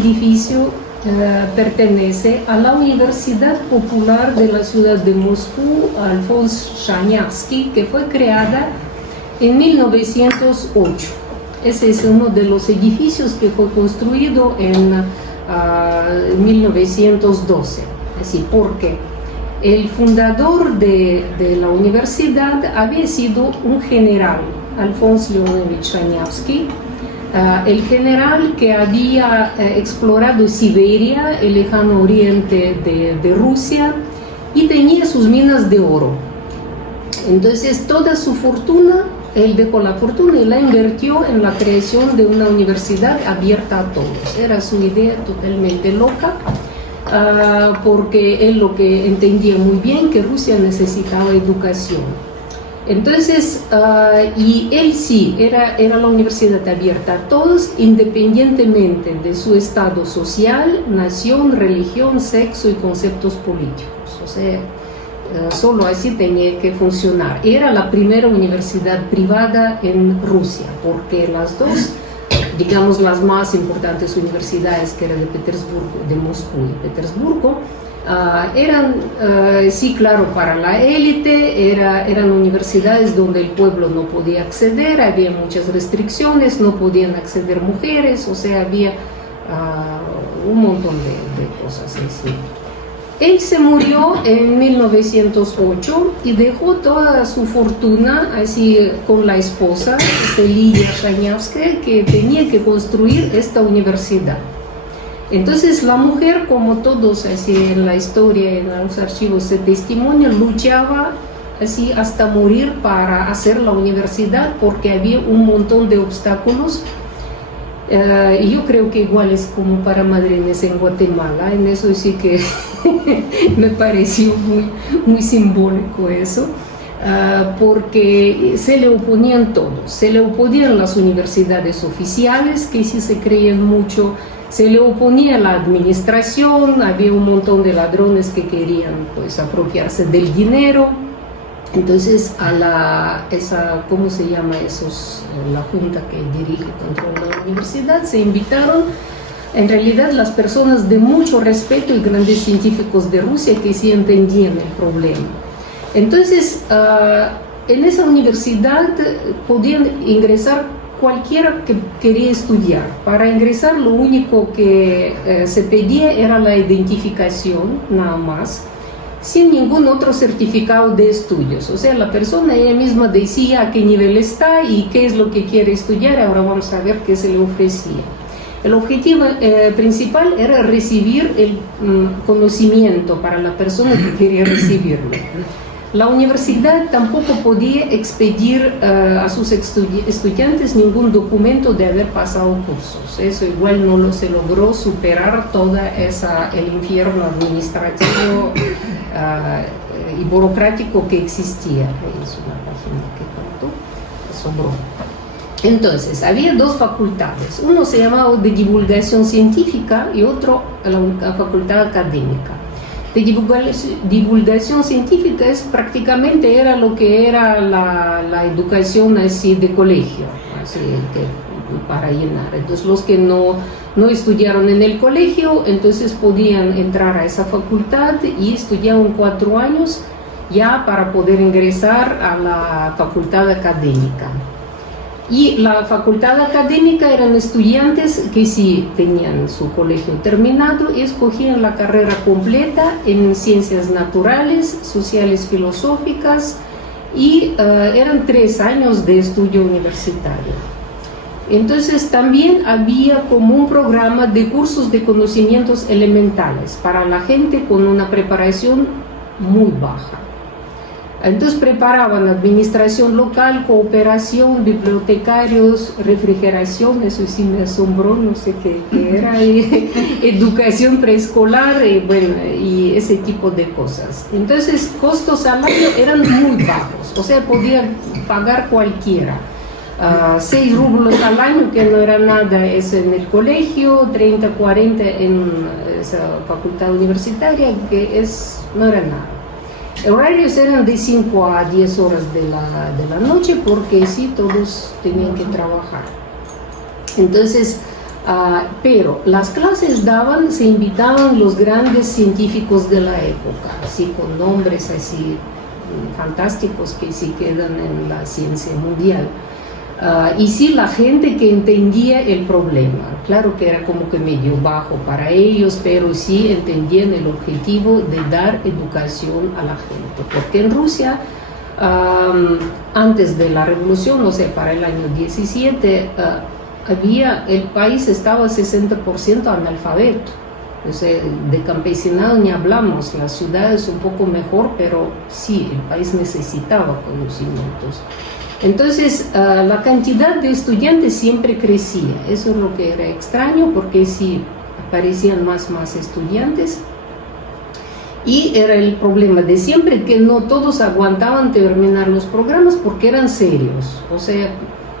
edificio pertenece a la Universidad Popular de la ciudad de Moscú, Alfons Shanyavsky, que fue creada en 1908. Ese es uno de los edificios que fue construido en 1912. Así, porque el fundador de la universidad había sido un general, Alfons Leonovich Shanyavsky, el general que había explorado Siberia, el lejano oriente de Rusia, y tenía sus minas de oro. Entonces toda su fortuna, él dejó la fortuna y la invirtió en la creación de una universidad abierta a todos. Era su idea totalmente loca, porque él lo que entendía muy bien que Rusia necesitaba educación. Entonces, y él sí, era la universidad abierta a todos, independientemente de su estado social, nación, religión, sexo y conceptos políticos. O sea, solo así tenía que funcionar. Era la primera universidad privada en Rusia, porque las dos, digamos, las más importantes universidades, que eran de Petersburgo, de Moscú y Petersburgo, eran, sí, claro, para la élite, eran universidades donde el pueblo no podía acceder, había muchas restricciones, no podían acceder mujeres, o sea, había un montón de cosas en sí. Él se murió en 1908 y dejó toda su fortuna así con la esposa, Lidia Shanyavskaya, que tenía que construir esta universidad. Entonces la mujer, como todos así en la historia, en los archivos se testimonia, luchaba así hasta morir para hacer la universidad porque había un montón de obstáculos. Y yo creo que igual es como para madrines en Guatemala, en eso sí que me pareció muy simbólico eso. Porque se le oponían todos, se le oponían las universidades oficiales, que sí se creían mucho, se le oponía la administración, había un montón de ladrones que querían pues apropiarse del dinero. Entonces ¿cómo se llama esos? La junta que dirige, controla la universidad, se invitaron en realidad las personas de mucho respeto y grandes científicos de Rusia que sí entendían el problema. Entonces, en esa universidad podían ingresar cualquiera que quería estudiar. Para ingresar lo único que se pedía era la identificación, nada más, sin ningún otro certificado de estudios. O sea, la persona ella misma decía a qué nivel está y qué es lo que quiere estudiar. Ahora vamos a ver qué se le ofrecía. El objetivo principal era recibir el conocimiento para la persona que quería recibirlo. La universidad tampoco podía expedir a sus estudiantes ningún documento de haber pasado cursos. Eso igual no se logró superar el infierno administrativo y burocrático que existía. Es una página que sobró. Entonces, había dos facultades. Uno se llamaba de divulgación científica y otro la facultad académica. De divulgación científica prácticamente era lo que era la educación así de colegio, así para llenar. Entonces los que no estudiaron en el colegio, entonces podían entrar a esa facultad y estudiaban 4 años ya para poder ingresar a la facultad académica. Y la facultad académica eran estudiantes que sí tenían su colegio terminado y escogían la carrera completa en ciencias naturales, sociales, filosóficas y eran 3 años de estudio universitario. Entonces también había como un programa de cursos de conocimientos elementales para la gente con una preparación muy baja. Entonces preparaban administración local, cooperación, bibliotecarios, refrigeración, eso sí me asombró, no sé qué era, educación preescolar, y ese tipo de cosas. Entonces costos al año eran muy bajos, o sea, podía pagar cualquiera. 6 rublos al año, que no era nada, es en el colegio, 30, 40 en esa facultad universitaria, que no era nada. Horarios eran de 5 a 10 horas de la noche, porque sí, todos tenían que trabajar. Entonces, Pero las clases se invitaban los grandes científicos de la época, así con nombres así fantásticos que sí quedan en la ciencia mundial. Y sí, la gente que entendía el problema, claro que era como que medio bajo para ellos, pero sí entendían el objetivo de dar educación a la gente, porque en Rusia, antes de la revolución, o sea, para el año 17, el país estaba 60% analfabeto. O sea, de campesinado ni hablamos, las ciudades un poco mejor, pero sí, el país necesitaba conocimientos. Entonces, la cantidad de estudiantes siempre crecía. Eso es lo que era extraño, porque sí, aparecían más estudiantes. Y era el problema de siempre, que no todos aguantaban terminar los programas porque eran serios. O sea,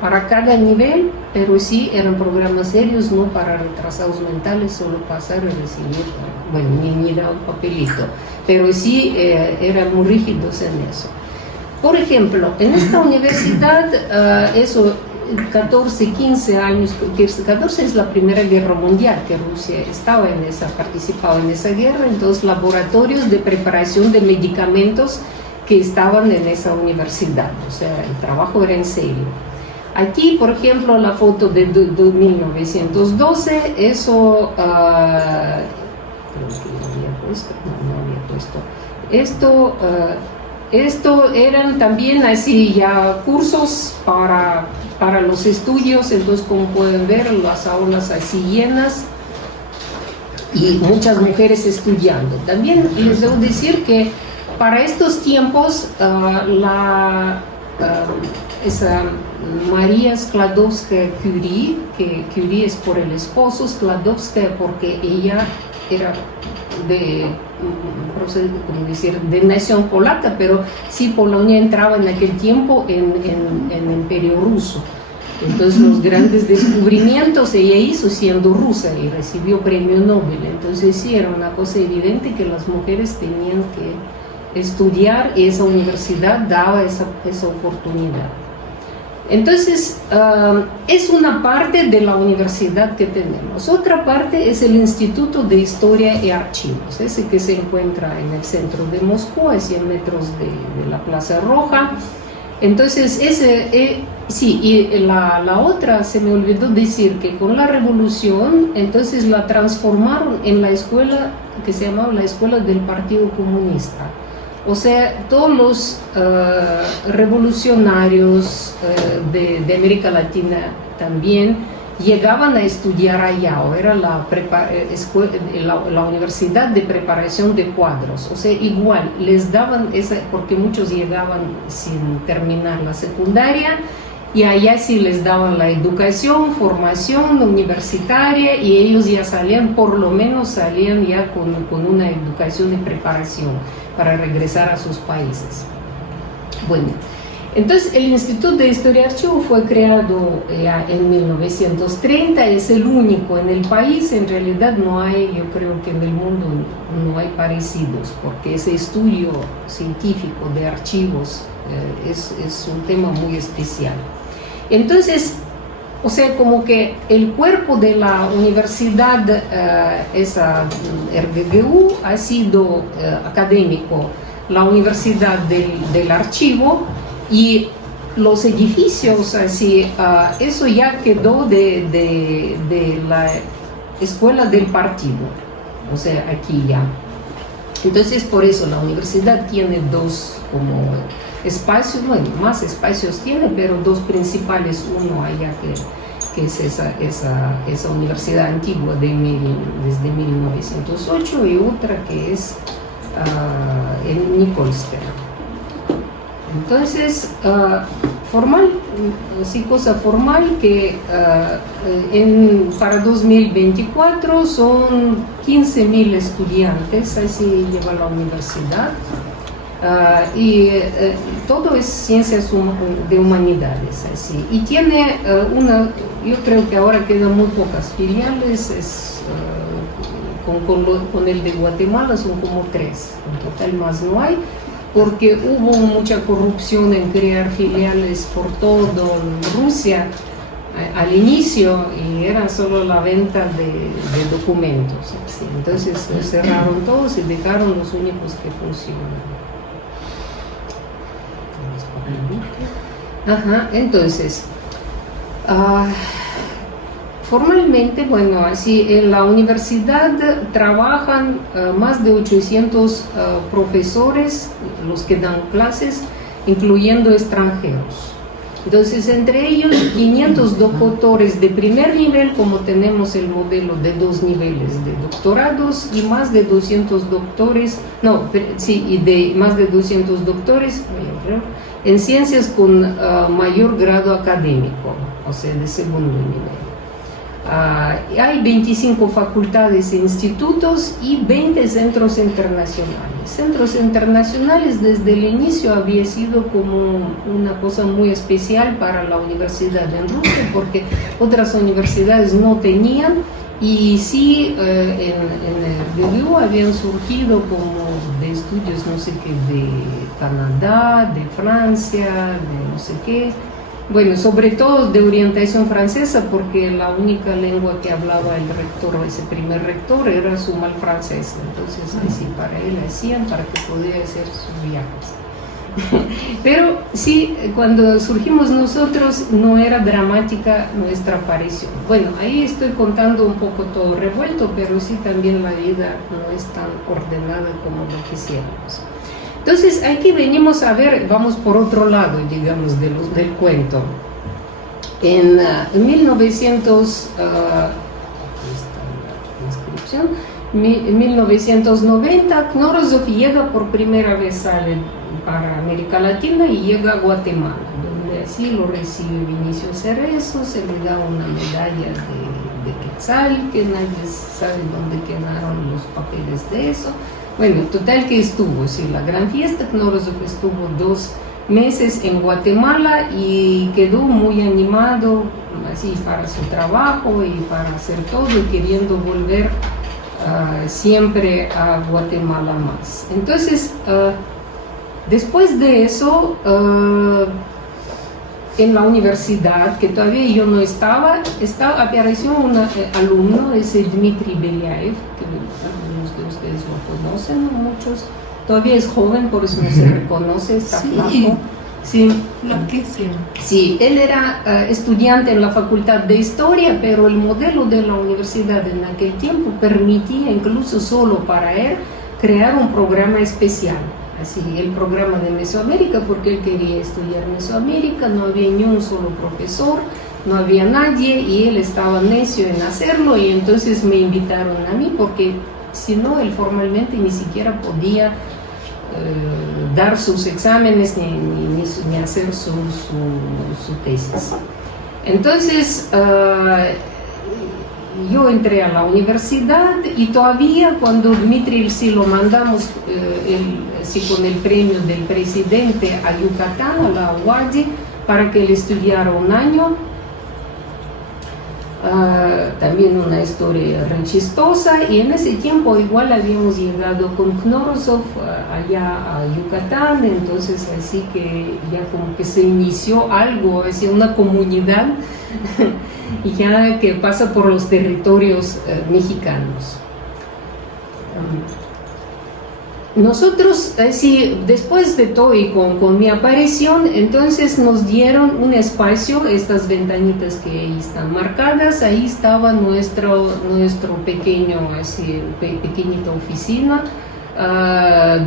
para cada nivel, pero sí eran programas serios, no para retrasados mentales, solo pasar y recibir, bueno, ni dar un papelito, pero sí eran muy rígidos en eso. Por ejemplo, en esta universidad, 14, 15 años, 14 es la Primera Guerra Mundial, que Rusia participaba en esa guerra, entonces laboratorios de preparación de medicamentos que estaban en esa universidad, o sea, el trabajo era en serio. Aquí, por ejemplo, la foto de 1912, eso, creo que no había puesto, esto eran también así ya cursos para los estudios, entonces como pueden ver, las aulas así llenas y muchas mujeres estudiando. También les debo decir que para estos tiempos, esa María Skłodowska-Curie, que Curie es por el esposo, Skłodowska porque ella era de nación polaca, pero sí Polonia entraba en aquel tiempo en el Imperio Ruso. Entonces los grandes descubrimientos ella hizo siendo rusa y recibió premio Nobel. Entonces sí, era una cosa evidente que las mujeres tenían que estudiar y esa universidad daba esa oportunidad. Entonces, es una parte de la universidad que tenemos. Otra parte es el Instituto de Historia y Archivos, ese que se encuentra en el centro de Moscú, a 100 metros de la Plaza Roja. Entonces, sí, y la otra, se me olvidó decir que con la revolución, entonces la transformaron en la escuela que se llamaba la Escuela del Partido Comunista. O sea, todos los revolucionarios de América Latina también llegaban a estudiar allá, o era la Universidad de Preparación de Cuadros. O sea, igual les daban porque muchos llegaban sin terminar la secundaria, y allá sí les daban la educación, formación universitaria, y ellos ya por lo menos salían ya con una educación de preparación para regresar a sus países. Bueno, entonces el Instituto de Historia y Archivo fue creado en 1930, es el único en el país, en realidad no hay, yo creo que en el mundo no hay parecidos, porque ese estudio científico de archivos es un tema muy especial. Entonces, o sea, como que el cuerpo de la universidad, esa RGGU, ha sido académico, la universidad del archivo, y los edificios, así, eso ya quedó de la escuela del partido, o sea, aquí ya. Entonces, por eso la universidad tiene dos como espacios, bueno, más espacios tiene, pero dos principales, uno allá que es esa universidad antigua desde 1908, y otra que es en Nikolskoye. Entonces, cosa formal que para 2024 son 15.000 estudiantes, así lleva la universidad. Todo es ciencias de humanidades, así. Y tiene yo creo que ahora quedan muy pocas filiales, con el de Guatemala son como 3, en total más no hay, porque hubo mucha corrupción en crear filiales por todo Rusia, al inicio y era solo la venta de documentos. ¿Sí? Entonces cerraron todos y dejaron los únicos que funcionan. Entonces, formalmente, bueno, así en la universidad trabajan más de 800 profesores, los que dan clases, incluyendo extranjeros. Entonces, entre ellos 500 doctores de primer nivel, como tenemos el modelo de 2 niveles de doctorados, y más de 200 doctores, más de 200 doctores en ciencias con mayor grado académico, o sea, de segundo nivel. Hay 25 facultades e institutos y 20 centros internacionales. Centros internacionales desde el inicio había sido como una cosa muy especial para la universidad en Rusia, porque otras universidades no tenían, y sí en el RDU habían surgido como de estudios, no sé qué, de Canadá, de Francia, de no sé qué. Bueno, sobre todo de orientación francesa, porque la única lengua que hablaba el rector, ese primer rector, era su mal francés. Entonces, así para él hacían para que pudiera hacer sus viajes. Pero sí, cuando surgimos nosotros, no era dramática nuestra aparición. Bueno, ahí estoy contando un poco todo revuelto, pero sí también la vida no es tan ordenada como lo quisiéramos. Entonces, aquí venimos a ver, vamos por otro lado, digamos, del cuento. En 1990, Knorozov llega por primera vez, sale para América Latina y llega a Guatemala, donde así lo recibe Vinicio Cerezo, se le da una medalla de Quetzal, que nadie sabe dónde quedaron los papeles de eso. Bueno, total que estuvo, sí, la gran fiesta. Knorozov estuvo 2 meses en Guatemala y quedó muy animado así para su trabajo y para hacer todo, y queriendo volver siempre a Guatemala más. Entonces, después de eso, en la universidad, que todavía yo no estaba, apareció un alumno, ese Dmitry Beliaev, que algunos de ustedes lo conocen, muchos. Todavía es joven, por eso no se reconoce, está flaco. Sí, flaquísimo. Sí, él era estudiante en la Facultad de Historia, pero el modelo de la universidad en aquel tiempo permitía, incluso solo para él, crear un programa especial. Así, el programa de Mesoamérica, porque él quería estudiar Mesoamérica, no había ni un solo profesor, no había nadie, y él estaba necio en hacerlo, y entonces me invitaron a mí, porque si no, él formalmente ni siquiera podía dar sus exámenes ni hacer su tesis. Entonces, yo entré a la universidad, y todavía cuando Dmitry sí lo mandamos con el premio del presidente a Yucatán, a la UADY, para que él estudiara un año. También una historia re chistosa, y en ese tiempo igual habíamos llegado con Knorozov allá a Yucatán, entonces así que ya como que se inició algo, así una comunidad ya que pasa por los territorios mexicanos. Nosotros, después de todo y con mi aparición, entonces nos dieron un espacio, estas ventanitas que ahí están marcadas, ahí estaba nuestro pequeñita oficina,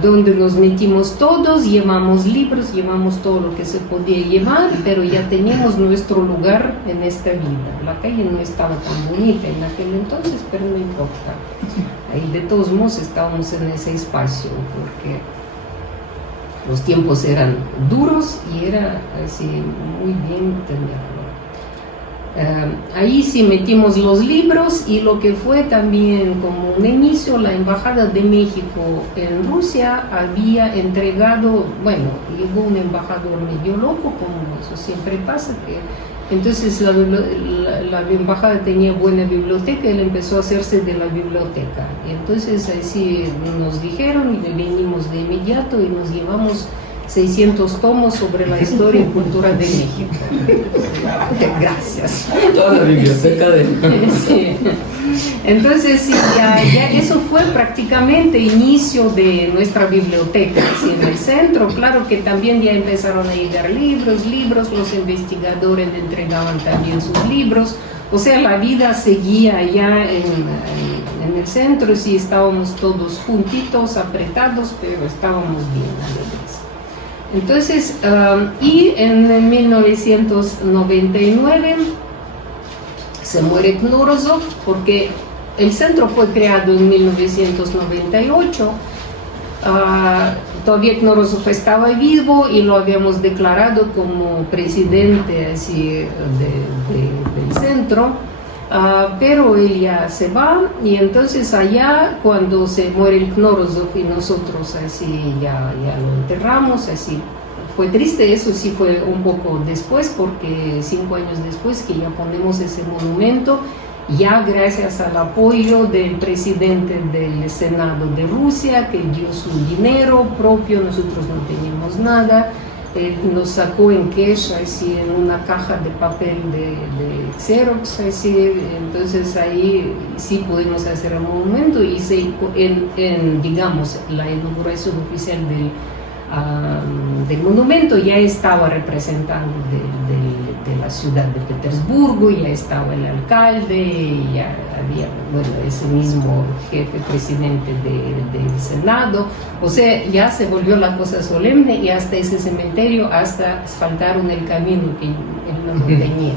donde nos metimos todos, llevamos libros, llevamos todo lo que se podía llevar, pero ya teníamos nuestro lugar en esta vida. La calle no estaba tan bonita en aquel entonces, pero no importa. Ahí de todos modos estábamos en ese espacio, porque los tiempos eran duros y era así muy bien tenerlo. Ahí sí metimos los libros, y lo que fue también como un inicio, la Embajada de México en Rusia había entregado, bueno, llegó un embajador medio loco, como eso siempre pasa, que entonces la embajada tenía buena biblioteca, él empezó a hacerse de la biblioteca. Y entonces así nos dijeron, y venimos de inmediato y nos llevamos 600 tomos sobre la historia y cultura de México. Gracias. Toda la biblioteca de... Sí. Entonces, sí, ya eso fue prácticamente inicio de nuestra biblioteca, así, en el centro. Claro que también ya empezaron a llegar libros, los investigadores entregaban también sus libros. O sea, la vida seguía ya en el centro, sí estábamos todos juntitos, apretados, pero estábamos bien alegres. Entonces, y en 1999 se muere Knorozov, porque el centro fue creado en 1998. Todavía Knorozov estaba vivo y lo habíamos declarado como presidente así, del centro, pero él ya se va, y entonces allá cuando se muere el Knorozov y nosotros así ya lo enterramos, así fue triste. Eso sí fue un poco después, porque 5 años después que ya ponemos ese monumento, ya gracias al apoyo del presidente del Senado de Rusia, que dio su dinero propio, nosotros no teníamos nada, nos sacó en cash, así, en una caja de papel de Xerox, así. Entonces ahí sí pudimos hacer el monumento, y digamos, la inauguración oficial del monumento ya estaba representando de la ciudad de Petersburgo, ya estaba el alcalde, y ya había, bueno, ese mismo jefe presidente del Senado. O sea, ya se volvió la cosa solemne, y hasta ese cementerio hasta asfaltaron el camino que él no tenía.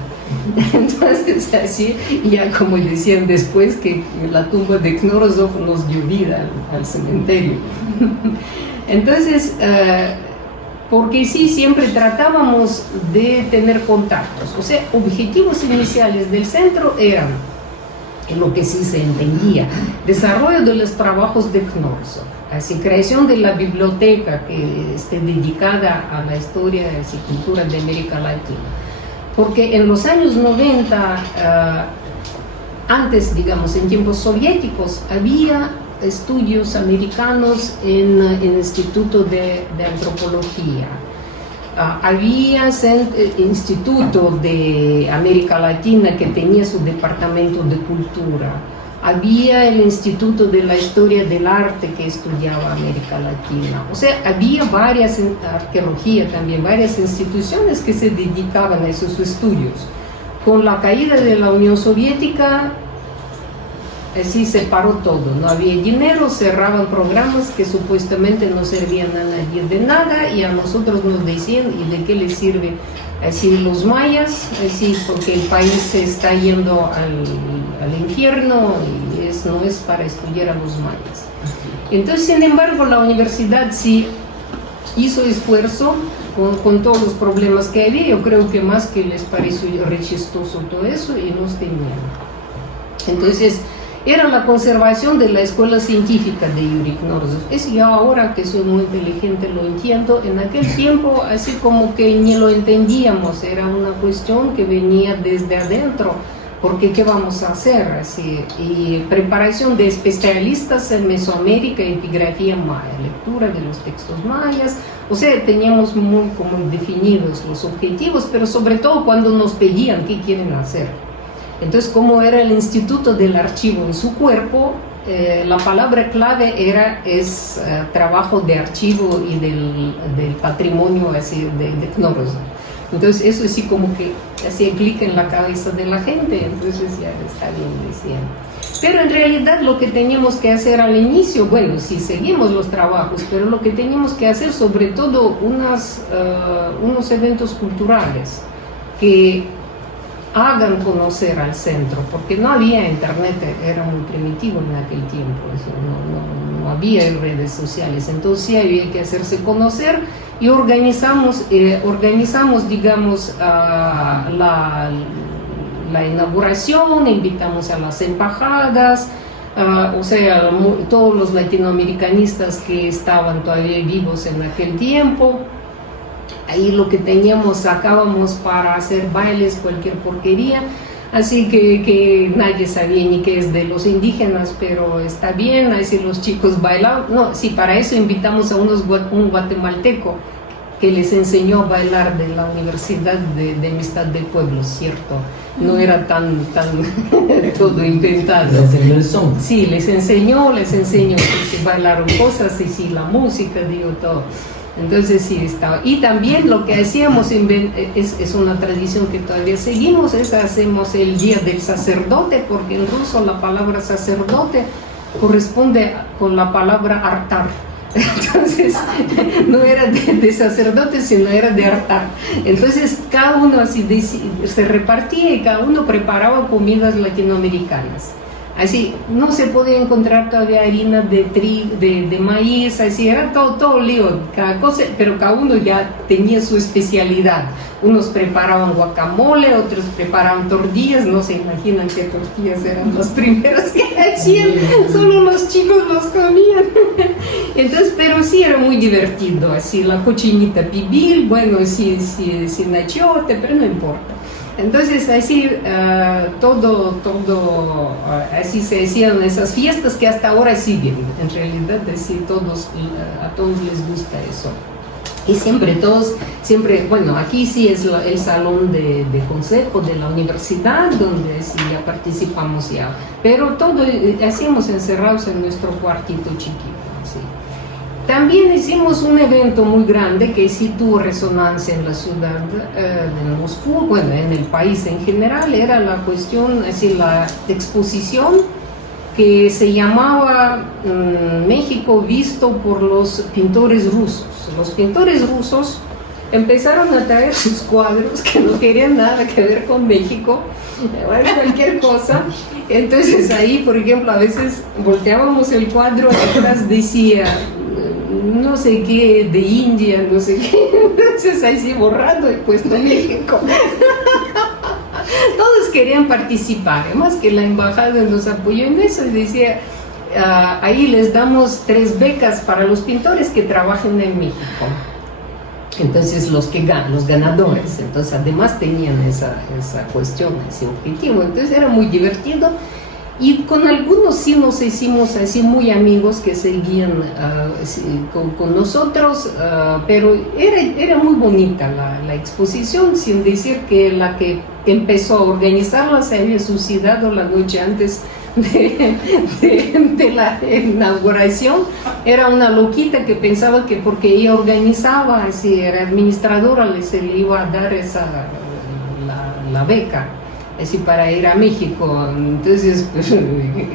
Entonces así, ya como decían después, que la tumba de Knorozov nos dio vida al cementerio. Entonces, porque sí, siempre tratábamos de tener contactos. O sea, objetivos iniciales del centro eran, en lo que sí se entendía, desarrollo de los trabajos de Knorozov, así, creación de la biblioteca que esté dedicada a la historia y cultura de América Latina. Porque en los años 90, antes, digamos, en tiempos soviéticos, había estudios americanos en el Instituto de Antropología. Había Instituto de América Latina que tenía su departamento de cultura. Había el Instituto de la Historia del Arte que estudiaba América Latina. O sea, había varias, arqueología también, varias instituciones que se dedicaban a esos estudios. Con la caída de la Unión Soviética, así se paró todo, no había dinero, cerraban programas que supuestamente no servían a nadie de nada, y a nosotros nos decían, ¿y de qué les sirve así los mayas? Así, porque el país se está yendo al infierno, y no es para estudiar a los mayas. Entonces, sin embargo, la universidad sí hizo esfuerzo con todos los problemas que había. Yo creo que más que les pareció re chistoso todo eso, y nos tenían. Entonces, era la conservación de la escuela científica de Yuri Knorozov. Es yo ahora que soy muy inteligente lo entiendo. En aquel tiempo así como que ni lo entendíamos, era una cuestión que venía desde adentro, porque ¿qué vamos a hacer? Así, y preparación de especialistas en Mesoamérica, epigrafía maya, lectura de los textos mayas. O sea, teníamos muy como definidos los objetivos, pero sobre todo cuando nos pedían qué quieren hacer. Entonces, como era el Instituto del Archivo en su cuerpo, la palabra clave es trabajo de archivo y del patrimonio así, de Knorozov. Entonces, eso sí como que hacía clic en la cabeza de la gente, entonces ya está bien, decían. Pero en realidad lo que teníamos que hacer al inicio, bueno, sí seguimos los trabajos, pero lo que teníamos que hacer sobre todo unos eventos culturales que hagan conocer al centro, porque no había internet, era muy primitivo en aquel tiempo, no había redes sociales, entonces sí había que hacerse conocer, y organizamos digamos, la inauguración, invitamos a las embajadas, o sea, todos los latinoamericanistas que estaban todavía vivos en aquel tiempo. Ahí lo que teníamos, sacábamos para hacer bailes, cualquier porquería, así que nadie sabía ni qué es de los indígenas, pero está bien, así los chicos bailaban. No, sí, para eso invitamos a un guatemalteco que les enseñó a bailar de la Universidad de Amistad del Pueblo, ¿cierto? No era tan todo inventado. Les enseñó el son. Sí, les enseñó que se bailaron cosas y sí, la música, digo, todo. Entonces sí estaba. Y también lo que hacíamos es una tradición que todavía seguimos, hacemos el día del sacerdote, porque en ruso la palabra sacerdote corresponde con la palabra artar. Entonces no era de sacerdote, sino era de artar. Entonces cada uno así se repartía y cada uno preparaba comidas latinoamericanas. Así, no se podía encontrar todavía harina de maíz, así, era todo lío, cada cosa, pero cada uno ya tenía su especialidad. Unos preparaban guacamole, otros preparaban tortillas, no se imaginan qué tortillas eran las primeras que hacían, solo los chicos los comían. Entonces, pero sí era muy divertido, así, la cochinita pibil, bueno, sí, sin achiote, pero no importa. Entonces así así se hacían esas fiestas que hasta ahora siguen, en realidad así a todos les gusta eso. Y siempre, bueno, aquí sí es el salón de consejo de la universidad, donde sí ya participamos ya, pero todo hacíamos encerrados en nuestro cuartito chiquito, así. También hicimos un evento muy grande que sí tuvo resonancia en la ciudad de Moscú, bueno, en el país en general, era la cuestión, así, la exposición que se llamaba México visto por los pintores rusos. Los pintores rusos empezaron a traer sus cuadros que no querían nada que ver con México, cualquier cosa. Entonces ahí, por ejemplo, a veces volteábamos el cuadro y atrás decía no sé qué, de India, no sé qué, entonces ahí sí borrando y puesto México. Todos querían participar, además que la embajada nos apoyó en eso y decía, ahí les damos 3 becas para los pintores que trabajen en México. Entonces los ganadores, entonces además tenían esa cuestión, ese objetivo, entonces era muy divertido. Y con algunos sí nos hicimos así muy amigos que seguían con nosotros, pero era muy bonita la exposición, sin decir que la que empezó a organizarla se había suicidado la noche antes de la inauguración. Era una loquita que pensaba que porque ella organizaba, así era administradora, se le iba a dar la beca, así para ir a México. Entonces pues,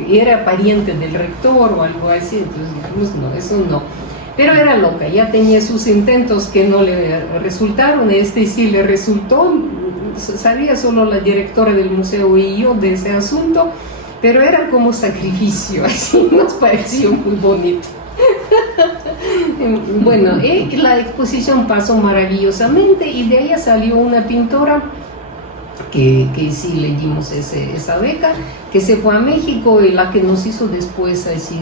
era pariente del rector o algo así, entonces digamos no, eso no, pero era loca, ya tenía sus intentos que no le resultaron, sí le resultó, sabía solo la directora del museo y yo de ese asunto, pero era como sacrificio, así nos pareció muy bonito. Bueno, la exposición pasó maravillosamente y de ella salió una pintora que sí le dimos esa beca, que se fue a México, y la que nos hizo después así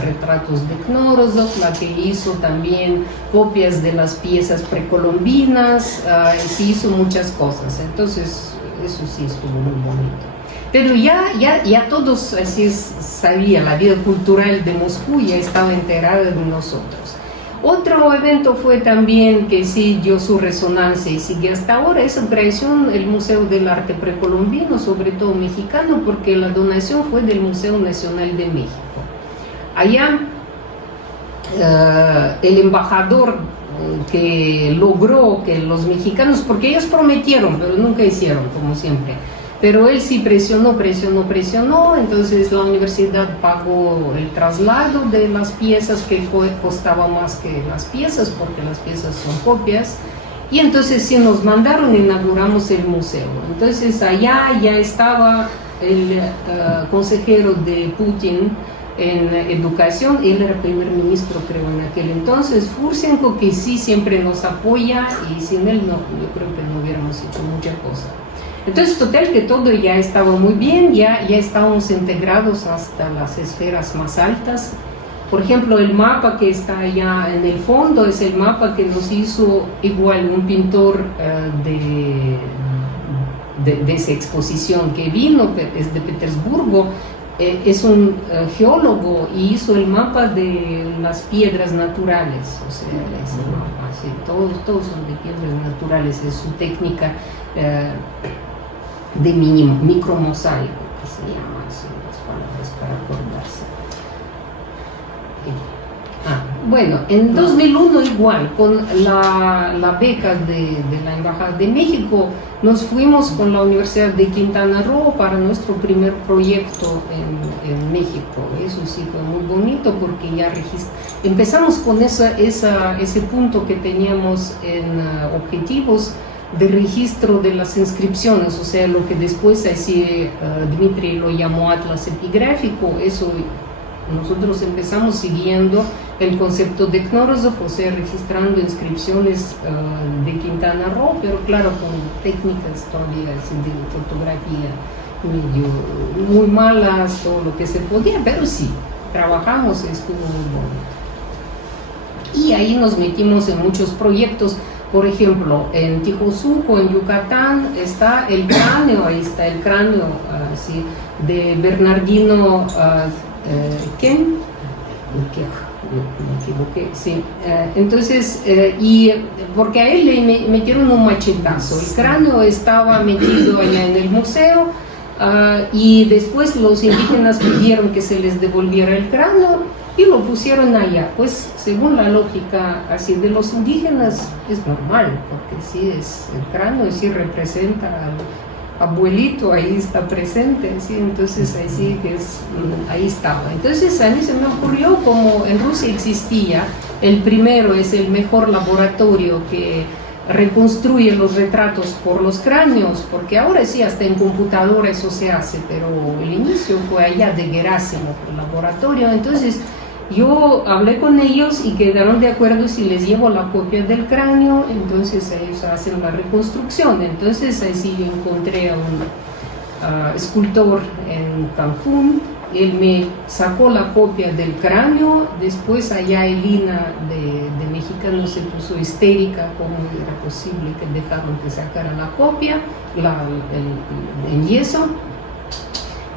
retratos de Knorozov, la que hizo también copias de las piezas precolombinas, sí hizo muchas cosas, entonces eso sí estuvo muy bonito. Pero ya todos así sabían, la vida cultural de Moscú ya estaba enterada de nosotros. Otro evento fue también que sí dio su resonancia y sigue hasta ahora, es su creación el Museo del Arte Precolombino, sobre todo mexicano, porque la donación fue del Museo Nacional de México. Allá el embajador que logró que los mexicanos, porque ellos prometieron, pero nunca hicieron, como siempre, pero él sí presionó, entonces la universidad pagó el traslado de las piezas, que costaba más que las piezas, porque las piezas son copias, y entonces sí nos mandaron, inauguramos el museo. Entonces allá ya estaba el consejero de Putin en educación, él era primer ministro creo en aquel entonces, Fursenko, que sí siempre nos apoya, y sin él no, yo creo que no hubiéramos hecho mucha cosa. Entonces, total, que todo ya estaba muy bien, ya estábamos integrados hasta las esferas más altas. Por ejemplo, el mapa que está allá en el fondo es el mapa que nos hizo igual un pintor de esa exposición que vino, es de Petersburgo, es un geólogo y hizo el mapa de las piedras naturales, o sea, ese mapa, sí, todos son de piedras naturales, es su técnica de micromosaico, que se llama así, las palabras para acordarse. Bueno, en 2001 igual, con la beca de la Embajada de México, nos fuimos con la Universidad de Quintana Roo para nuestro primer proyecto en México. Eso sí fue muy bonito porque ya empezamos con ese punto que teníamos en objetivos de registro de las inscripciones, o sea, lo que después así Dmitry lo llamó Atlas Epigráfico. Eso nosotros empezamos siguiendo el concepto de Knorozov, o sea, registrando inscripciones de Quintana Roo, pero claro, con técnicas todavía de fotografía medio muy malas, todo lo que se podía, pero sí, trabajamos, estuvo muy bonito. Y ahí nos metimos en muchos proyectos. Por ejemplo, en Tijosuco, en Yucatán, está el cráneo, ahí está el cráneo sí, de Bernardino ¿quién? Me equivoqué, sí. Entonces, y porque a él le metieron un machetazo, el cráneo estaba metido allá en el museo y después los indígenas pidieron que se les devolviera el cráneo y lo pusieron allá. Pues según la lógica así de los indígenas es normal, porque sí es el cráneo, sí representa al abuelito, ahí está presente, ¿sí? Entonces ahí sí que ahí estaba. Entonces a mí se me ocurrió, como en Rusia existía, el primero es el mejor laboratorio que reconstruye los retratos por los cráneos, porque ahora sí hasta en computadora eso se hace, pero el inicio fue allá de Gerásimo, el laboratorio. Entonces yo hablé con ellos y quedaron de acuerdo si les llevo la copia del cráneo, entonces ellos hacen la reconstrucción. Entonces ahí sí yo encontré a un escultor en Cancún, él me sacó la copia del cráneo, después allá Elina de Mexicano se puso histérica, cómo era posible que dejaron que sacara la copia, en yeso.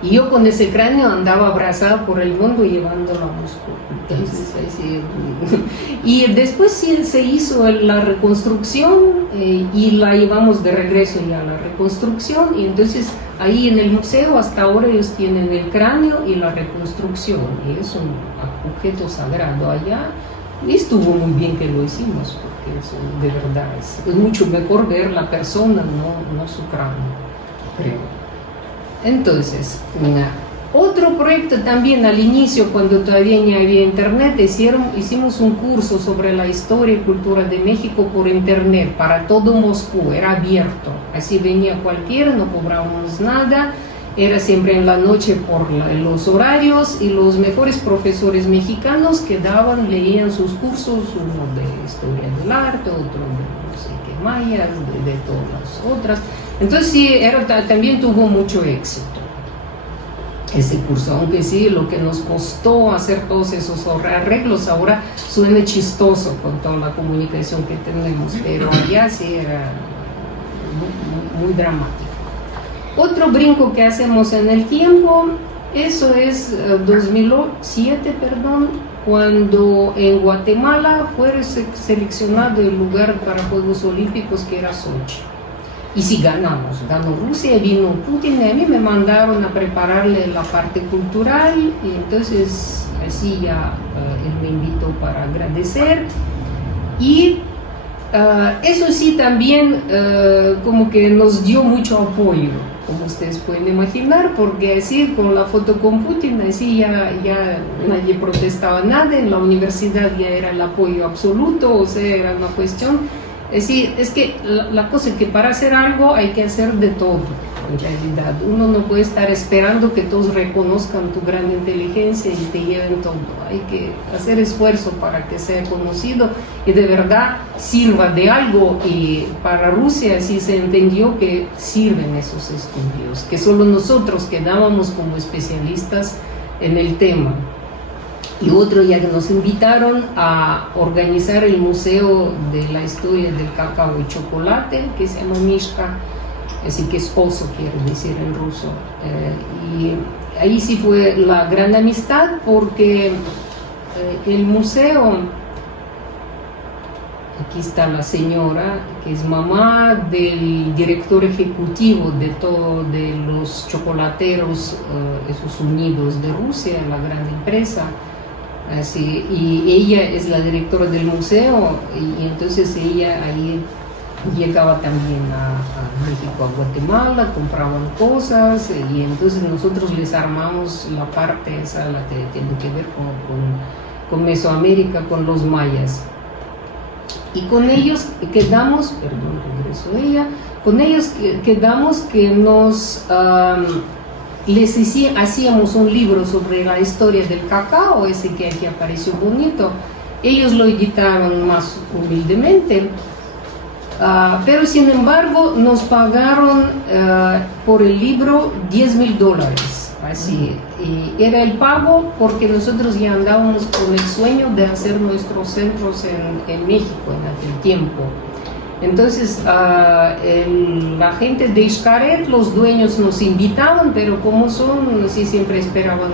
Y yo con ese cráneo andaba abrazada por el mundo llevándolo a Moscú. Entonces, sí. Y después sí, se hizo la reconstrucción y la llevamos de regreso ya a la reconstrucción. Y entonces ahí en el museo hasta ahora ellos tienen el cráneo y la reconstrucción. Y es un objeto sagrado allá. Y estuvo muy bien que lo hicimos, porque eso de verdad es mucho mejor ver la persona, no su cráneo, creo. Entonces, otro proyecto también al inicio, cuando todavía no había internet, hicimos un curso sobre la historia y cultura de México por internet para todo Moscú, era abierto, así venía cualquiera, no cobrábamos nada, era siempre en la noche por los horarios, y los mejores profesores mexicanos que leían sus cursos, uno de historia del arte, otro de no sé qué mayas, de todas las otras. Entonces sí, también tuvo mucho éxito ese curso, aunque sí, lo que nos costó hacer todos esos arreglos ahora suena chistoso con toda la comunicación que tenemos, pero allá sí era muy dramático. Otro brinco que hacemos en el tiempo, eso es 2007, cuando en Guatemala fue seleccionado el lugar para Juegos Olímpicos, que era Sochi. Y sí ganó Rusia, vino Putin, y a mí me mandaron a prepararle la parte cultural, y entonces así ya él me invitó para agradecer. Y eso sí también como que nos dio mucho apoyo, como ustedes pueden imaginar, porque así con la foto con Putin, así ya nadie protestaba nada, en la universidad ya era el apoyo absoluto, o sea, era una cuestión. Es decir, es que la cosa es que para hacer algo hay que hacer de todo, en realidad. Uno no puede estar esperando que todos reconozcan tu gran inteligencia y te lleven todo. Hay que hacer esfuerzo para que sea conocido y de verdad sirva de algo. Y para Rusia sí se entendió que sirven esos estudios, que solo nosotros quedábamos como especialistas en el tema. Y otro, ya que nos invitaron a organizar el Museo de la Historia del Cacao y Chocolate, que se llama Mishka, así que esposo quiere decir en ruso. Y ahí sí fue la gran amistad, porque el museo, aquí está la señora, que es mamá del director ejecutivo de los chocolateros esos unidos de Rusia, la gran empresa. Así, y ella es la directora del museo, y entonces ella ahí llegaba también a México, a Guatemala, compraban cosas, y entonces nosotros les armamos la parte esa, la que tiene que ver con Mesoamérica, con los mayas. Y con ellos quedamos, perdón, regreso a ella, con ellos quedamos que nos hacíamos un libro sobre la historia del cacao, ese que aquí apareció bonito. Ellos lo editaron más humildemente, pero sin embargo nos pagaron por el libro $10,000. Así, y era el pago porque nosotros ya andábamos con el sueño de hacer nuestros centros en México en aquel tiempo. Entonces, la gente de Xcaret, los dueños nos invitaban, pero como son, sí, siempre esperaban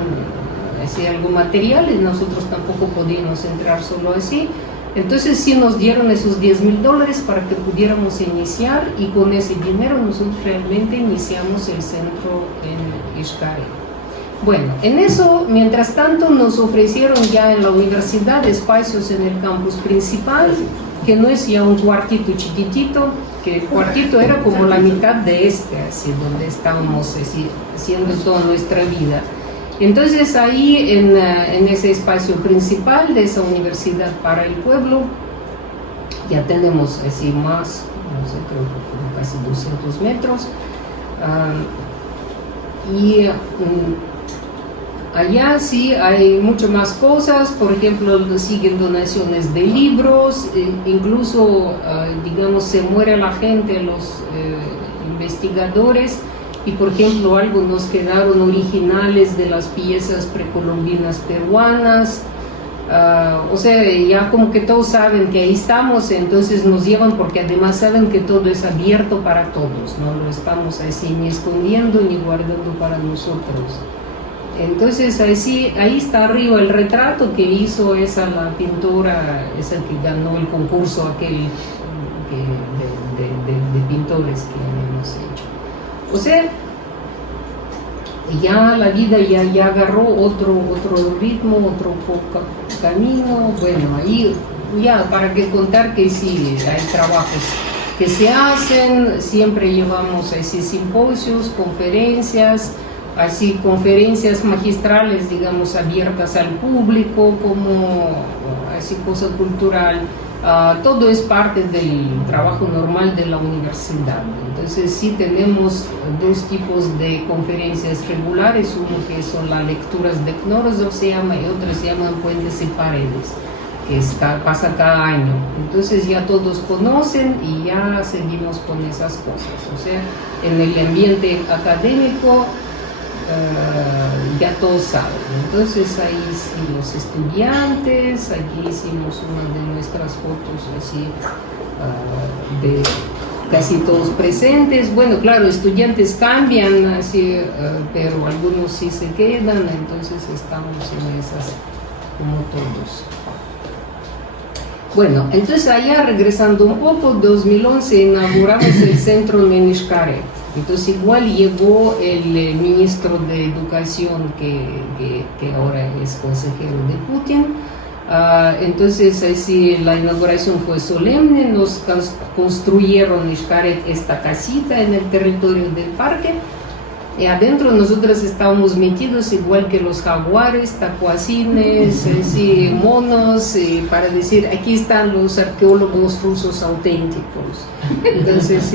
así, algo material, y nosotros tampoco podíamos entrar solo así. Entonces sí nos dieron esos $10,000 para que pudiéramos iniciar, y con ese dinero nosotros realmente iniciamos el centro en Xcaret. Bueno, en eso, mientras tanto, nos ofrecieron ya en la universidad espacios en el campus principal, que no es ya un cuartito chiquitito, que el cuartito era como la mitad de así, donde estábamos así, haciendo toda nuestra vida. Entonces ahí en ese espacio principal de esa universidad para el pueblo, ya tenemos así más, no sé, creo que como casi 200 metros, y allá sí hay mucho más cosas. Por ejemplo, siguen donaciones de libros, incluso, digamos, se muere la gente, los investigadores, y por ejemplo algunos quedaron originales de las piezas precolombinas peruanas. O sea, ya como que todos saben que ahí estamos, entonces nos llevan, porque además saben que todo es abierto para todos, no lo estamos así ni escondiendo ni guardando para nosotros. Entonces ahí está arriba el retrato que hizo la pintora, esa que ganó el concurso aquel de pintores que hemos hecho. O sea, ya la vida ya agarró otro ritmo, otro camino. Bueno, ahí ya para qué contar que sí, hay trabajos que se hacen, siempre llevamos así simposios, conferencias, así conferencias magistrales, digamos, abiertas al público, como así cosa cultural. Todo es parte del trabajo normal de la universidad. Entonces sí tenemos dos tipos de conferencias regulares, uno que son las lecturas de Knorozov se llama, y otro se llama Puentes y Paredes, que pasa cada año. Entonces ya todos conocen y ya seguimos con esas cosas. O sea, en el ambiente académico ya todos saben. Entonces ahí sí, los estudiantes, aquí hicimos una de nuestras fotos así, de casi todos presentes. Bueno, claro, estudiantes cambian así, pero algunos sí se quedan, entonces estamos en esas como todos. Bueno, entonces allá regresando un poco, 2011 inauguramos el centro en Xcaret. Entonces igual llegó el ministro de Educación que ahora es consejero de Putin. Entonces así la inauguración fue solemne, nos construyeron en Xcaret esta casita en el territorio del parque, y adentro nosotros estábamos metidos igual que los jaguares, tacuacines, así, monos, para decir aquí están los arqueólogos rusos auténticos. Entonces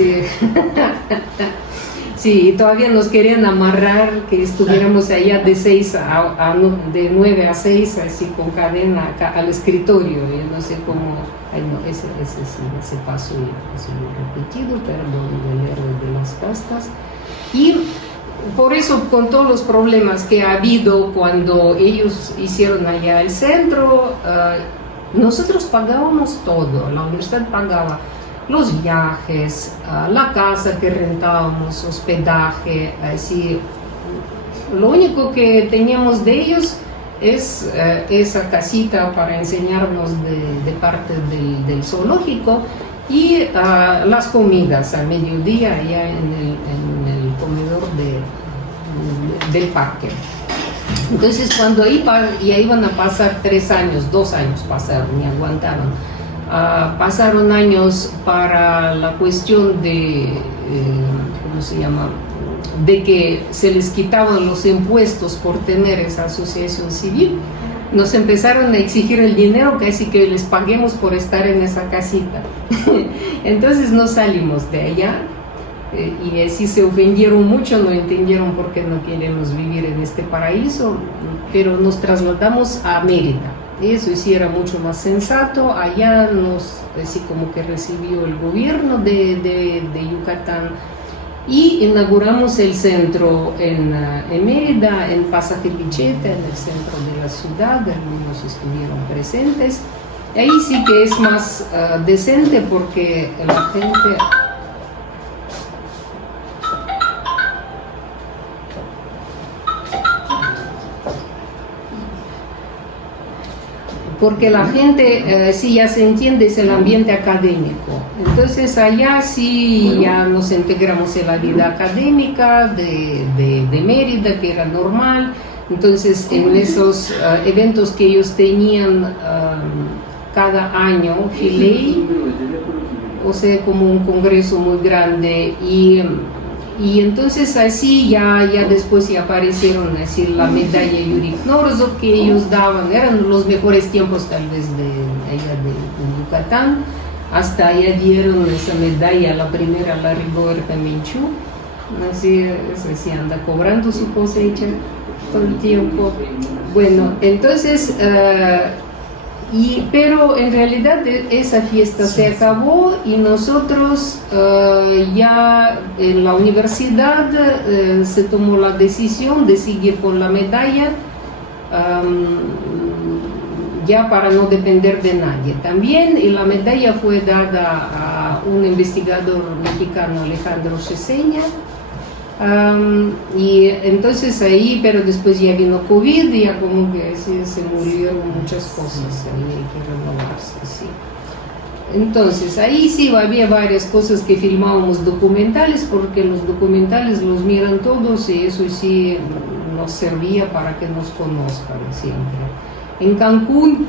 sí, todavía nos querían amarrar que estuviéramos allá de 9 a 6, así con cadena al escritorio. Yo no sé cómo, ese paso ha sido repetido, perdón, del héroe de las castas. Y por eso, con todos los problemas que ha habido cuando ellos hicieron allá el centro, nosotros pagábamos todo, la universidad pagaba los viajes, la casa que rentábamos, hospedaje, así, Lo único que teníamos de ellos es esa casita para enseñarnos de parte del zoológico y las comidas a mediodía allá en el comedor del parque. Entonces cuando ahí ya iban a pasar 3 años, 2 años pasaron y aguantaron. Pasaron años para la cuestión de, ¿cómo se llama?, de que se les quitaban los impuestos por tener esa asociación civil. Nos empezaron a exigir el dinero, casi que les paguemos por estar en esa casita. Entonces no salimos de allá y así se ofendieron mucho, no entendieron por qué no queremos vivir en este paraíso, pero nos trasladamos a Mérida. Eso sí era mucho más sensato. Allá nos, así como que recibió el gobierno de Yucatán y inauguramos el centro en Mérida, en Pasaje Picheta, en el centro de la ciudad. Algunos estuvieron presentes. Ahí sí que es más decente porque la gente... Porque la gente sí ya se entiende, es el ambiente académico. Entonces allá sí ya nos integramos en la vida académica de Mérida, que era normal. Entonces en esos eventos que ellos tenían cada año, Filey, o sea, como un congreso muy grande, y entonces así ya después ya aparecieron así la medalla Yuri Knorozov que ellos daban, eran los mejores tiempos tal vez de allá de Yucatán. Hasta allá dieron esa medalla, la primera, la Rigoberta Menchú, así anda cobrando su cosecha todo el tiempo. Bueno, entonces pero en realidad esa fiesta se acabó y nosotros ya en la universidad se tomó la decisión de seguir con la medalla, ya para no depender de nadie también, y la medalla fue dada a un investigador mexicano, Alejandro Cheseña. Y entonces ahí, pero después ya vino COVID y ya como que sí, se murieron muchas cosas, ahí hay que renovarse, sí. Entonces ahí sí había varias cosas que filmábamos documentales, porque los documentales los miran todos y eso sí nos servía para que nos conozcan siempre. En Cancún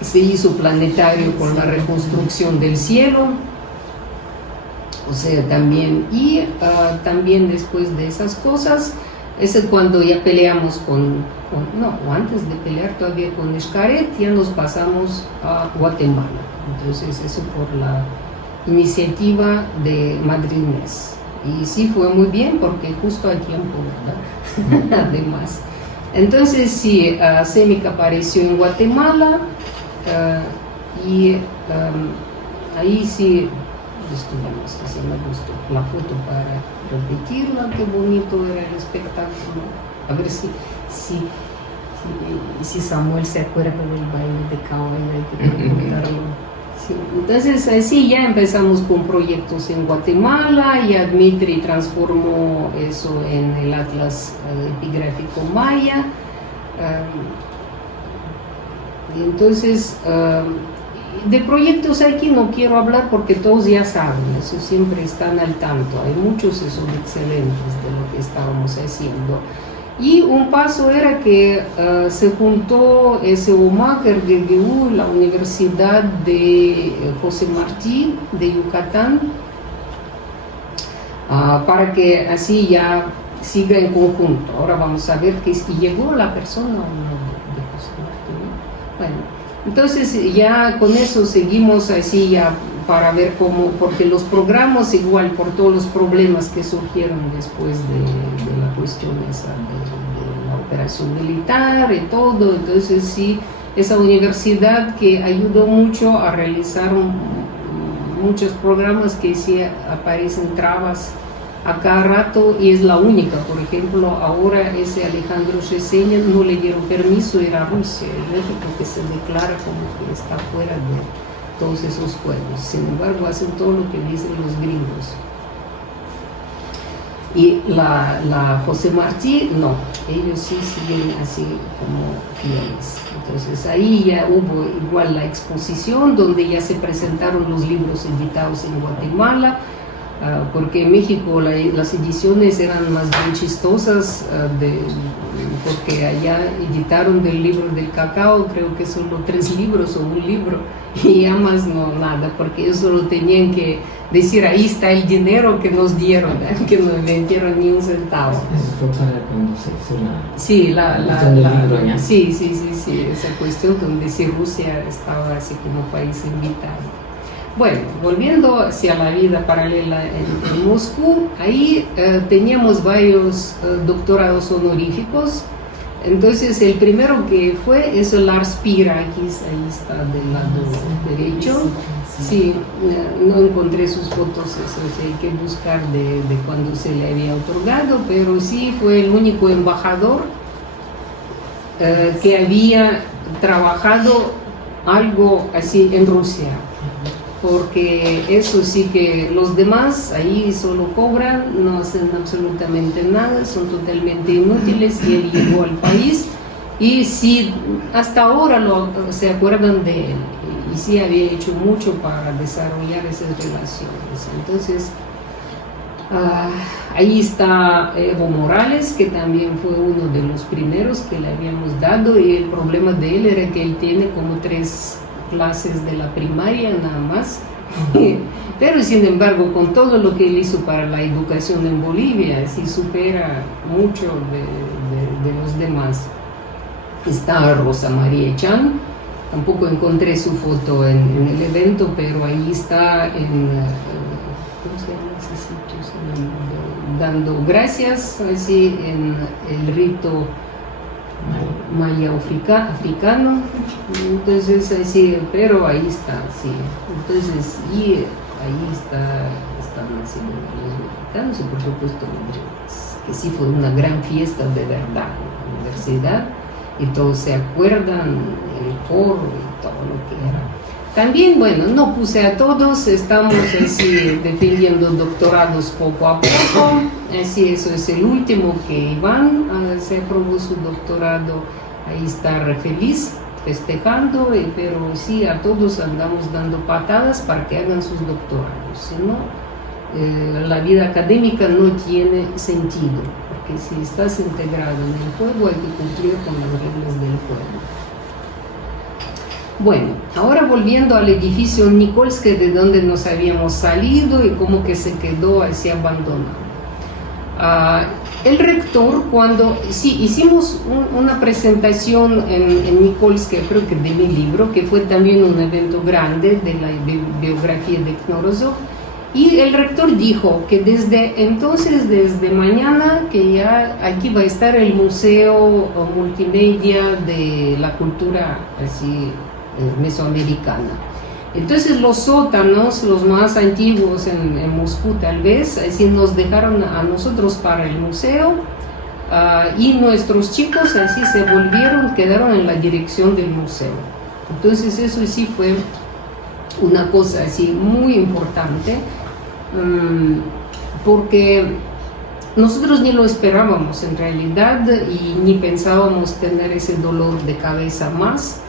se hizo planetario con la reconstrucción del cielo. O sea, también, y también después de esas cosas, es cuando ya peleamos no, antes de pelear todavía con Xcaret, ya nos pasamos a Guatemala. Entonces, eso por la iniciativa de Madrines. Y sí fue muy bien porque justo a tiempo, ¿verdad? Además. Entonces, sí, CEMIC apareció en Guatemala y ahí sí estuvimos haciendo la foto para repetirla. Qué bonito era el espectáculo. A ver si Samuel se acuerda del baile de caballo, hay que preguntarlo. Sí. Entonces así ya empezamos con proyectos en Guatemala, y Dmitry transformó eso en el Atlas Epigráfico Maya. Y entonces de proyectos aquí no quiero hablar porque todos ya saben, eso siempre están al tanto. Hay muchos que son excelentes de lo que estábamos haciendo. Y un paso era que se juntó SEOMAC, RGGU, la Universidad de José Martí de Yucatán, para que así ya siga en conjunto. Ahora vamos a ver que si llegó la persona o no de José Martí, ¿no? Bueno. Entonces ya con eso seguimos así ya para ver cómo, porque los programas igual por todos los problemas que surgieron después de la cuestión esa de la operación militar y todo, entonces sí, esa universidad que ayudó mucho a realizar muchos programas que sí aparecen trabas a cada rato, y es la única. Por ejemplo, ahora ese Alejandro Cheseña no le dieron permiso ir a Rusia, y México que se declara como que está fuera de todos esos juegos. Sin embargo, hacen todo lo que dicen los gringos. Y la José Martí, no, ellos sí siguen así como fieles. Entonces ahí ya hubo igual la exposición donde ya se presentaron los libros editados en Guatemala, porque en México las ediciones eran más bien chistosas, porque allá editaron del libro del cacao, creo que solo 3 libros o un libro, y ya más no nada, porque ellos solo tenían que decir ahí está el dinero que nos dieron, que no le dieron ni un centavo. Eso fue para cuando se hizo sí, libro, sí, esa cuestión donde sí Rusia estaba así como país invitado. Bueno, volviendo hacia la vida paralela en Moscú, ahí teníamos varios doctorados honoríficos. Entonces el primero que fue es Lars Pirakis, ahí está del lado derecho. Sí, no encontré sus fotos, eso sí, hay que buscar de cuando se le había otorgado, pero sí fue el único embajador que había trabajado algo así en Rusia. Porque eso sí que los demás ahí solo cobran, no hacen absolutamente nada, son totalmente inútiles, y él llegó al país y sí, hasta ahora se acuerdan de él y sí había hecho mucho para desarrollar esas relaciones. Entonces, ahí está Evo Morales, que también fue uno de los primeros que le habíamos dado, y el problema de él era que él tiene como 3 clases de la primaria nada más, pero sin embargo con todo lo que él hizo para la educación en Bolivia sí supera mucho de los demás. Está Rosa María Chan, tampoco encontré su foto en el evento, pero ahí está en ¿cómo se llama ese sitio? Dando gracias así en el rito maya africano. Entonces así, pero ahí está, sí. Entonces, y ahí están así los mexicanos, y por supuesto que sí fue una gran fiesta de verdad en la universidad, y todos se acuerdan, el coro y todo lo que era. También, bueno, no puse a todos, estamos así defendiendo doctorados poco a poco, así eso es el último que Iván se aprobó su doctorado, ahí está re feliz, festejando, pero sí a todos andamos dando patadas para que hagan sus doctorados, si no, la vida académica no tiene sentido, porque si estás integrado en el juego hay que cumplir con las reglas del juego. Bueno, ahora volviendo al edificio Nikolsky, de donde nos habíamos salido y como que se quedó así abandonado. El rector, cuando hicimos una presentación en Nikolsky, creo que de mi libro, que fue también un evento grande de la biografía de Knorozov, y el rector dijo que desde mañana, que ya aquí va a estar el museo multimedia de la cultura así mesoamericana. Entonces los sótanos, los más antiguos en Moscú tal vez, así nos dejaron a nosotros para el museo, y nuestros chicos así quedaron en la dirección del museo. Entonces eso sí fue una cosa así muy importante, porque nosotros ni lo esperábamos en realidad, y ni pensábamos tener ese dolor de cabeza más.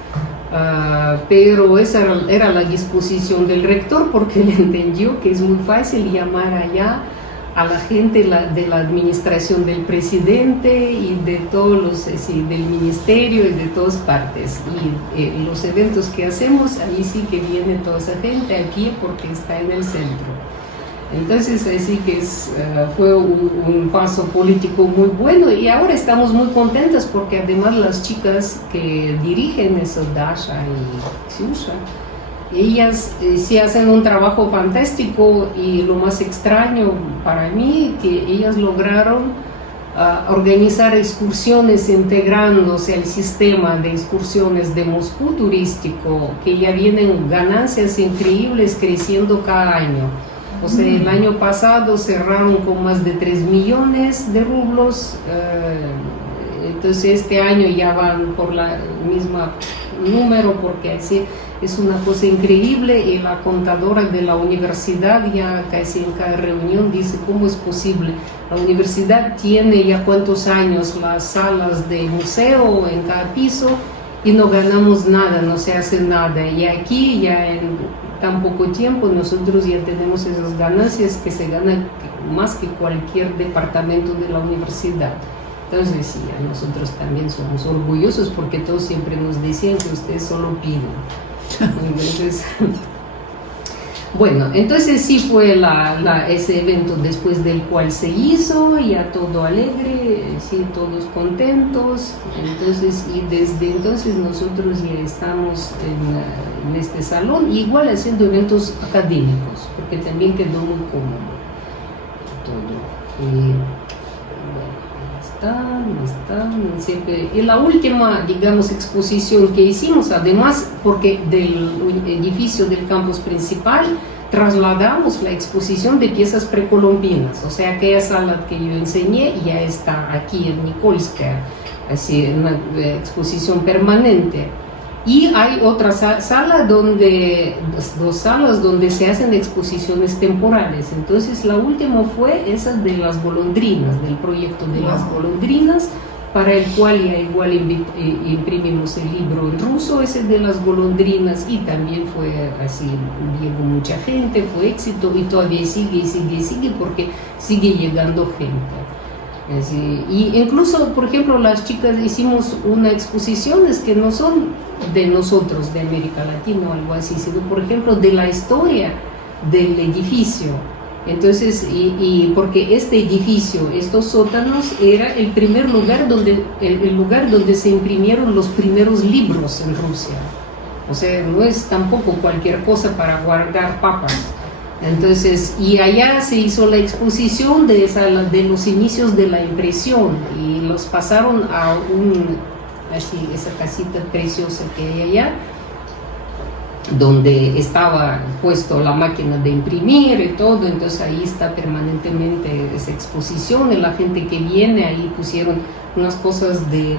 Pero esa era la disposición del rector, porque él entendió que es muy fácil llamar allá a la gente de la administración del presidente y de todos los, del ministerio y de todas partes, y los eventos que hacemos, ahí sí que viene toda esa gente aquí porque está en el centro. Entonces así que fue un paso político muy bueno, y ahora estamos muy contentas porque además las chicas que dirigen eso, Dasha y Xiusha, ellas sí hacen un trabajo fantástico, y lo más extraño para mí que ellas lograron organizar excursiones integrándose al sistema de excursiones de Moscú turístico, que ya vienen ganancias increíbles creciendo cada año. O sea, el año pasado cerraron con más de 3 millones de rublos, entonces este año ya van por la misma número, porque así es una cosa increíble, y la contadora de la universidad ya casi en cada reunión dice, ¿cómo es posible? La universidad tiene ya cuántos años las salas de museo en cada piso y no ganamos nada, no se hace nada. Y aquí ya en tan poco tiempo nosotros ya tenemos esas ganancias que se ganan más que cualquier departamento de la universidad. Entonces sí, nosotros también somos orgullosos porque todos siempre nos decían que ustedes solo piden. Entonces, bueno, entonces sí fue ese evento después del cual se hizo, ya todo alegre, sí, todos contentos. Entonces, y desde entonces nosotros ya estamos en este salón, igual haciendo eventos académicos, porque también quedó muy cómodo todo. Siempre. Y la última, digamos, exposición que hicimos, además, porque del edificio del campus principal trasladamos la exposición de piezas precolombinas, o sea, aquella sala que yo enseñé ya está aquí en Nikolskaya, así, en una exposición permanente. Y hay otra sala dos salas donde se hacen exposiciones temporales. Entonces la última fue esa de las golondrinas, del proyecto de las golondrinas, para el cual ya igual imprimimos el libro en ruso, ese de las golondrinas, y también fue así, llegó mucha gente, fue éxito, y todavía sigue porque sigue llegando gente. Así, y incluso, por ejemplo, las chicas hicimos una exposiciones que no son de nosotros, de América Latina o algo así, sino, por ejemplo, de la historia del edificio. Entonces, y porque este edificio, estos sótanos, era el primer lugar el lugar donde se imprimieron los primeros libros en Rusia. O sea, no es tampoco cualquier cosa para guardar papas. Entonces, y allá se hizo la exposición de los inicios de la impresión, y los pasaron a esa casita preciosa que hay allá, donde estaba puesto la máquina de imprimir y todo. Entonces ahí está permanentemente esa exposición, y la gente que viene ahí pusieron unas cosas de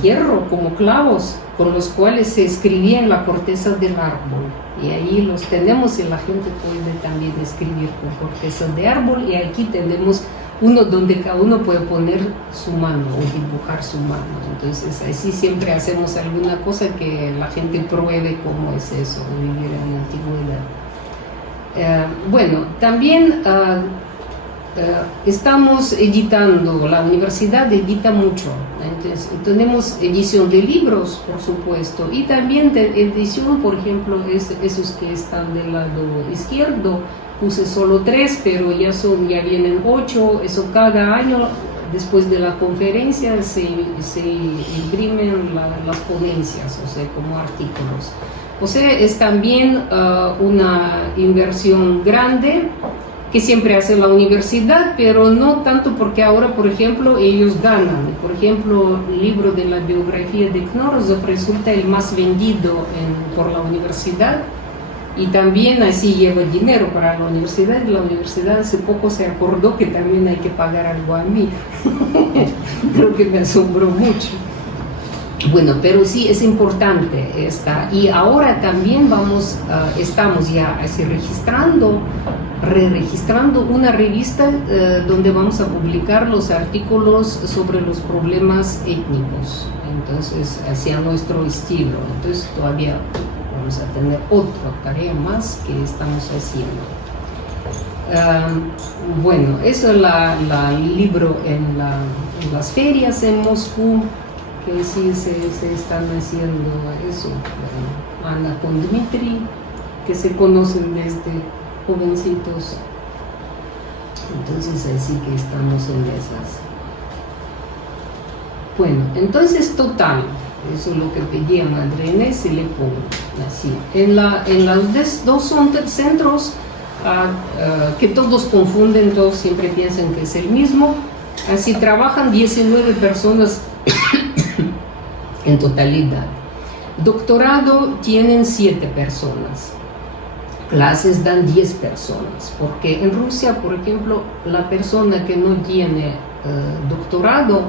hierro como clavos con los cuales se escribía en la corteza del árbol, y ahí los tenemos, y la gente puede también escribir con corteza de árbol. Y aquí tenemos uno donde cada uno puede poner su mano o dibujar su mano. Entonces así siempre hacemos alguna cosa que la gente pruebe cómo es eso, vivir en la antigüedad. Bueno, también estamos editando, la universidad edita mucho, entonces tenemos edición de libros, por supuesto, y también de edición, por ejemplo, esos que están del lado izquierdo, puse solo 3, pero ya vienen 8, eso cada año, después de la conferencia, se imprimen las ponencias, o sea, como artículos. O sea, es también una inversión grande, que siempre hace la universidad, pero no tanto porque ahora, por ejemplo, ellos ganan. Por ejemplo, el libro de la biografía de Knorozov resulta el más vendido por la universidad, y también así lleva dinero para la universidad, y la universidad hace poco se acordó que también hay que pagar algo a mí. Creo que me asombró mucho. Bueno, pero sí es importante esta, y ahora también estamos ya así re-registrando una revista donde vamos a publicar los artículos sobre los problemas étnicos, entonces hacia nuestro estilo. Entonces todavía vamos a tener otra tarea más que estamos haciendo. Bueno, eso es el libro en las ferias en Moscú, que sí se están haciendo eso. Ana con Dmitri, que se conocen desde jovencitos. Entonces así que estamos en esas. Bueno, entonces total, eso es lo que pedía Madre Inés, y le pongo así. En los dos centros que todos confunden, todos siempre piensan que es el mismo, así trabajan 19 personas en totalidad. Doctorado tienen 7 personas. Clases dan 10 personas, porque en Rusia, por ejemplo, la persona que no tiene doctorado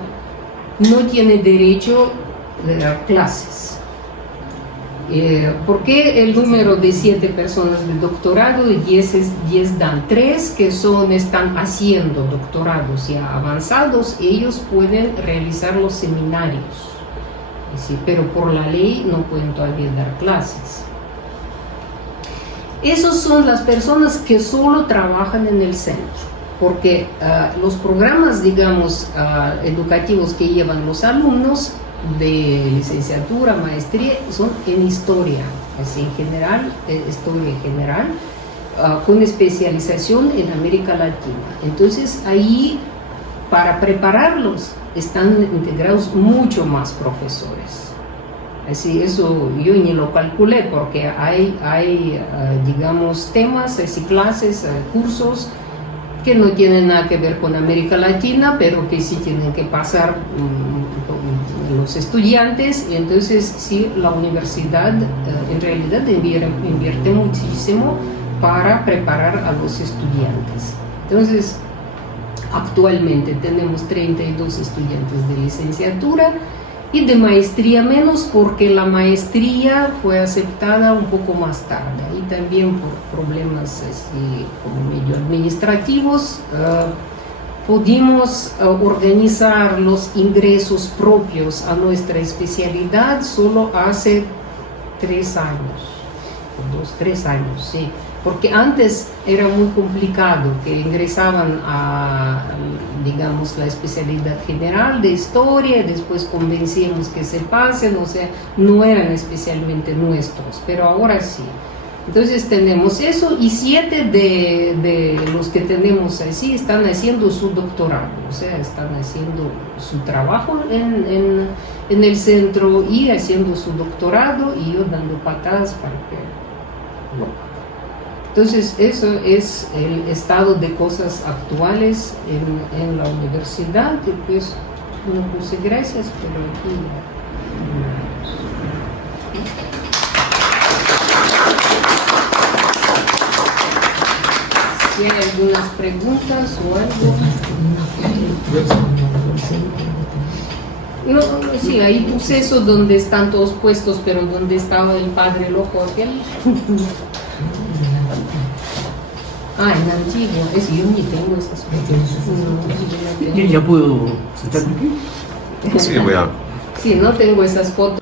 no tiene derecho de dar clases. ¿Por qué el número de 7 personas de doctorado y 10 dan? 3 que están haciendo doctorados ya avanzados, ellos pueden realizar los seminarios, ¿sí? Pero por la ley no pueden todavía dar clases. Esas son las personas que solo trabajan en el centro, porque los programas, digamos, educativos que llevan los alumnos de licenciatura, maestría, son en historia, así en general, historia general, con especialización en América Latina. Entonces ahí, para prepararlos, están integrados mucho más profesores. Así, eso yo ni lo calculé, porque hay digamos, temas, así, clases, cursos que no tienen nada que ver con América Latina, pero que sí tienen que pasar los estudiantes, y entonces sí, la universidad en realidad invierte muchísimo para preparar a los estudiantes. Entonces, actualmente tenemos 32 estudiantes de licenciatura y de maestría menos, porque la maestría fue aceptada un poco más tarde, y también por problemas así como medio administrativos pudimos organizar los ingresos propios a nuestra especialidad solo hace 3 años, 3 años, sí. Porque antes era muy complicado, que ingresaban a, digamos, la especialidad general de historia, después convencíamos que se pasen, o sea, no eran especialmente nuestros, pero ahora sí. Entonces tenemos eso, y 7 de los que tenemos así están haciendo su doctorado, o sea, están haciendo su trabajo en el centro y haciendo su doctorado, y yo dando patadas para que no. Entonces, eso es el estado de cosas actuales en la universidad, y pues no puse gracias, pero aquí si hay algunas preguntas o algo. No, sí, ahí puse eso donde están todos puestos, pero donde estaba el padre loco aquel. Ah, en Antigua, es yo ni tengo esas fotos. ¿Ya puedo sentarme aquí? Sí, voy a... Sí, no tengo esas fotos.